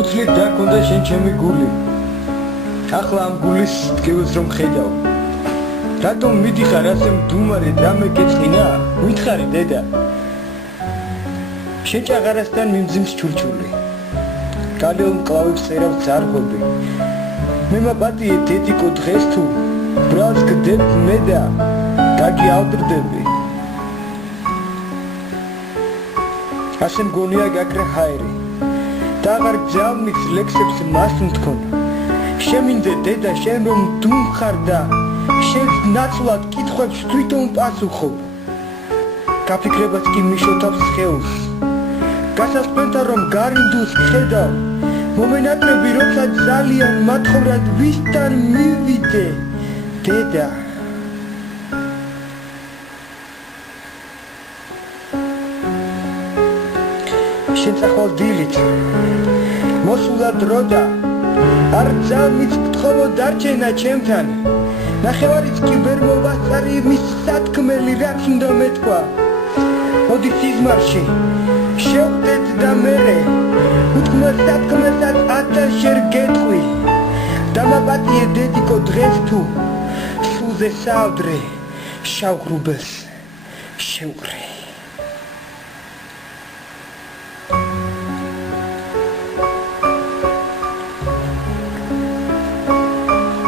მუცლით დაქონდა შენ ჩემი გული ახლა ამ გულის ტკივილს რომ ხედავ რატომ მიდიხარ ასე მდუმარედ რამე გეწყინა მითხარი დედა შენ ჭაღარასთან მიმძიმს ჩურჩული კალეულ მკლავებს წერავს ძარღვები მე მაპატიე დედიკო დღეს თუ ბრალს გდებ მე და გაგიალდრდები ასე მგონია გაქრა ჰაერი და აღარ გძალმის ლექსებს მას მთქონა შემინდე დედა შენ რომ დუმხარ და შენ ნაცვლად კითხვებს თვითონ პასუხობ გაფიქრებაც კი მიშოთავს სხეულს გასასწრებდა რომ გარინდულს ხედავ მომენატრები როცა ძალიან მათხოვრად ვისთან მივიდე დედა შენ წახვალ დილით მოსულა დრო და არ ძალმიც გთხოვო დარჩენა ჩემთან ნახევარიც კი ვერ მოვასწარი მის სათქმელი რაც უნდა მეთქვა მოდი სიზმარში შევხვდეთ და მერე უთქმა სათქმელსაც 1000-ჯერ გეტყვი დამაპატიე დედიკო დღეს თუ სულზე საავდრე შავ ღრუბელს შევყრე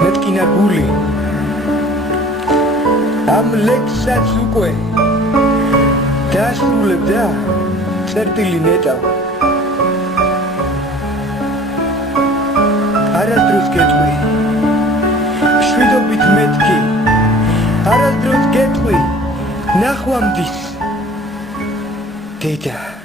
მეტკინა გული ამ ლექსსაც უკვე დასრულებ და წერტილი ნეტავ არასდროს გეტყვი შვიდობით მეთქი არასდროს გეტყვი ნახვამდის დედა